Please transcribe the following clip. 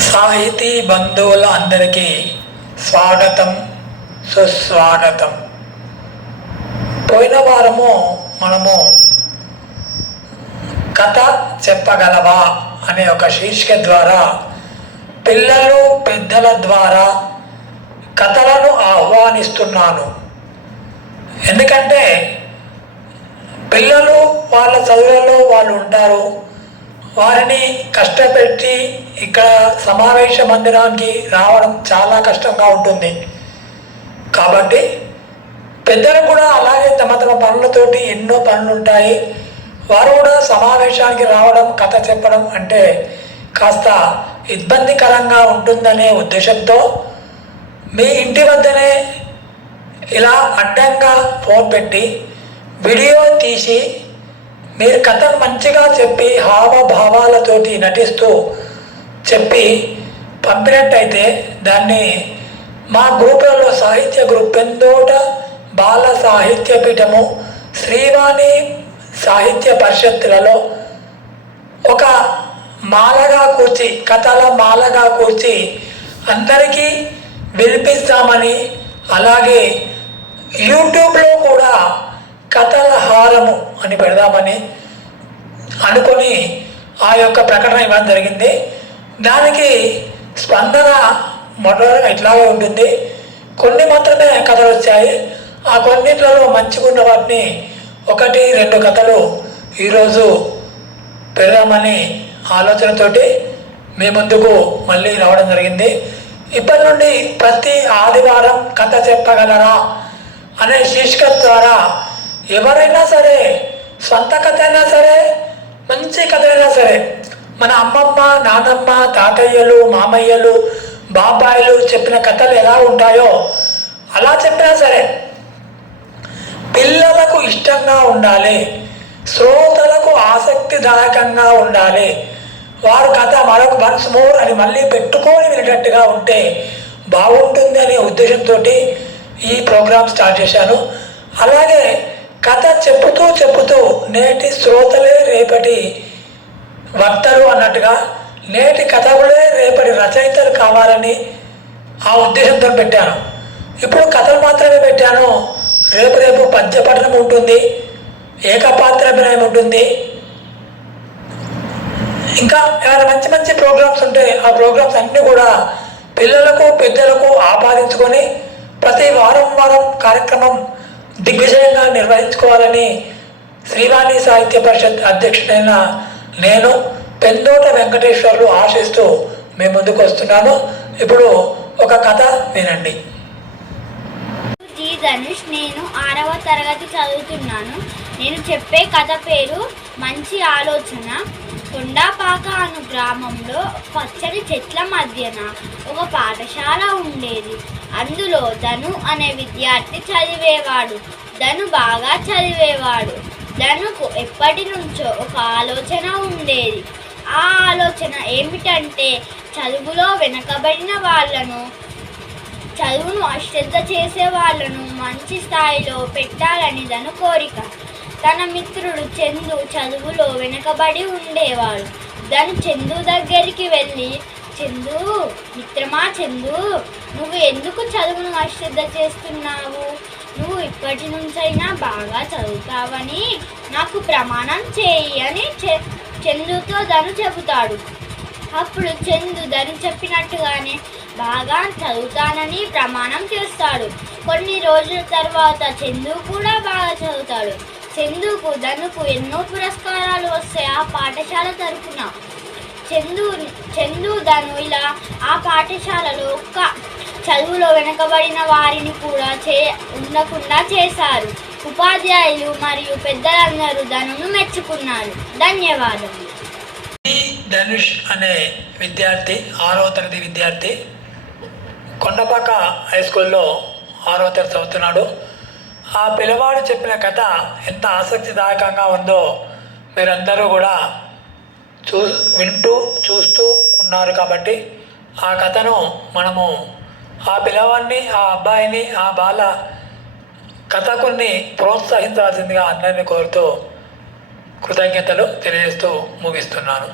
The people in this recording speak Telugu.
సాహితీ బంధువుల అందరికీ స్వాగతం సుస్వాగతం. పోయిన వారము మనము కథ చెప్పగలవా అనే ఒక శీర్షిక ద్వారా పిల్లలు పెద్దల ద్వారా కథలను ఆహ్వానిస్తున్నాను. ఎందుకంటే పిల్లలు వాళ్ళ చదువులలో వాళ్ళు ఉంటారు వారిని కష్టపెట్టి ఇక్కడ సమావేశ మందిరానికి రావడం చాలా కష్టంగా ఉంటుంది. కాబట్టి పెద్దలు కూడా అలాగే తమ తమ పనులతోటి ఎన్నో పనులు ఉంటాయి వారు కూడా సమావేశానికి రావడం కథ చెప్పడం అంటే కాస్త ఇబ్బందికరంగా ఉంటుందనే ఉద్దేశంతో మీ ఇంటి వద్దనే ఇలా అడ్డంగా ఫోన్ పెట్టి వీడియో తీసి మీరు కథను మంచిగా చెప్పి హావభావాలతోటి నటిస్తూ చెప్పి పంపినట్టయితే దాన్ని మా గ్రూపులలో సాహిత్య గ్రూప్ పెందోట బాల సాహిత్య పీఠము శ్రీవాణి సాహిత్య పరిషత్తులలో ఒక మాలగా కూర్చి కథల మాలగా కూర్చి అందరికీ వినిపిస్తామని అలాగే యూట్యూబ్లో కూడా కథల హారము అని పెడదామని అనుకొని ఆ యొక్క ప్రకటన ఇవ్వడం జరిగింది. దానికి స్పందన మొదట ఇట్లాగే ఉంటుంది. కొన్ని మాత్రమే కథలు వచ్చాయి. ఆ కొన్నిట్లలో మంచిగున్న వాటిని ఒకటి రెండు కథలు ఈరోజు పెడదామని ఆలోచనతోటి మీ ముందుకు మళ్ళీ రావడం జరిగింది. ఇప్పటి నుండి ప్రతి ఆదివారం కథ చెప్పగలరా అనే శీర్షిక ద్వారా ఎవరైనా సరే సొంత కథ అయినా సరే మంచి కథ అయినా సరే మన అమ్మమ్మ నానమ్మ తాతయ్యలు మామయ్యలు బాబాయిలు చెప్పిన కథలు ఎలా ఉంటాయో అలా చెప్పినా సరే పిల్లలకు ఇష్టంగా ఉండాలి శ్రోతలకు ఆసక్తిదాయకంగా ఉండాలి. వారు కథ మరొక వన్స్ మోర్ అని మళ్ళీ పెట్టుకొని వినేటట్టుగా ఉంటే బాగుంటుంది అనే ఉద్దేశంతో ఈ ప్రోగ్రామ్ స్టార్ట్ చేశాను. అలాగే కథ చెప్పుతూ చెప్పుతూ నేటి శ్రోతలే రేపటి వక్తలు అన్నట్టుగా నేటి కథకులే రేపటి రచయితలు కావాలని ఆ ఉద్దేశంతో పెట్టాను. ఇప్పుడు కథలు మాత్రమే పెట్టాను. రేపు రేపు పద్యపఠనం ఉంటుంది. ఏకపాత్ర అభినయం ఉంటుంది. ఇంకా ఏమైనా మంచి మంచి ప్రోగ్రామ్స్ ఉంటే ఆ ప్రోగ్రామ్స్ అన్నీ కూడా పిల్లలకు పెద్దలకు ఆపాదించుకొని ప్రతి వారం వారం కార్యక్రమం దిగ్విజయంగా నిర్వహించుకోవాలని శ్రీవాణి సాహిత్య పరిషత్ అధ్యక్షుడైన నేను పెందోట వెంకటేశ్వర్లు ఆశిస్తూ మీ ముందుకు వస్తున్నాను. ఇప్పుడు ఒక కథ వినండి. ధనుష్ నేను ఆరవ తరగతి చదువుతున్నాను. నేను చెప్పే కథ పేరు మంచి ఆలోచన. కొండాపాక అను గ్రామంలో పచ్చని చెట్ల మధ్యన ఒక పాఠశాల ఉండేది. అందులో ధను అనే విద్యార్థి చదివేవాడు. ధను బాగా చదివేవాడు. ధనుకు ఎప్పటి నుంచో ఒక ఆలోచన ఉండేది. ఆ ఆలోచన ఏమిటంటే చదువులో వెనకబడిన వాళ్ళను చదువును అశ్రద్ధ చేసే వాళ్ళను మంచి స్థాయిలో పెట్టాలని ధను కోరిక. తన మిత్రుడు చందు చదువులో వెనుకబడి ఉండేవాడు. తను చందు దగ్గరికి వెళ్ళి చందు మిత్రమా చందు నువ్వు ఎందుకు చదువును అశ్రద్ధ చేస్తున్నావు? నువ్వు ఇప్పటి నుంచైనా బాగా చదువుతావని నాకు ప్రమాణం చేయి అని చె- చందుతో ధను చెబుతాడు. అప్పుడు చందు ధను చెప్పినట్టుగానే బాగా చదువుతానని ప్రమాణం చేస్తాడు. కొన్ని రోజుల తర్వాత చందు కూడా బాగా చదువుతాడు. చందుకు ధనుకు ఎన్నో పురస్కారాలు వస్తాయి ఆ పాఠశాల తరఫున చందు చందు ధను ఇలా ఆ పాఠశాలలో ఒక్క చదువులో వెనకబడిన వారిని కూడా చే ఉండకుండా చేశారు. ఉపాధ్యాయులు మరియు పెద్దలందరూ ధనును మెచ్చుకున్నారు. ధన్యవాదములు. ధనుష్ అనే విద్యార్థి ఆరవ తరగతి విద్యార్థి కొండపాక హై స్కూల్లో ఆరో తరగతి చదువుతున్నాడు. ఆ పిల్లవాడు చెప్పిన కథ ఎంత ఆసక్తిదాయకంగా ఉందో మీరందరూ కూడా చూ వింటూ చూస్తూ ఉన్నారు కాబట్టి ఆ కథను మనము ఆ పిల్లవాడిని ఆ అబ్బాయిని ఆ బాల కథకుల్ని ప్రోత్సహించాల్సిందిగా అందరినీ కోరుతూ కృతజ్ఞతలు తెలియజేస్తూ ముగిస్తున్నాను.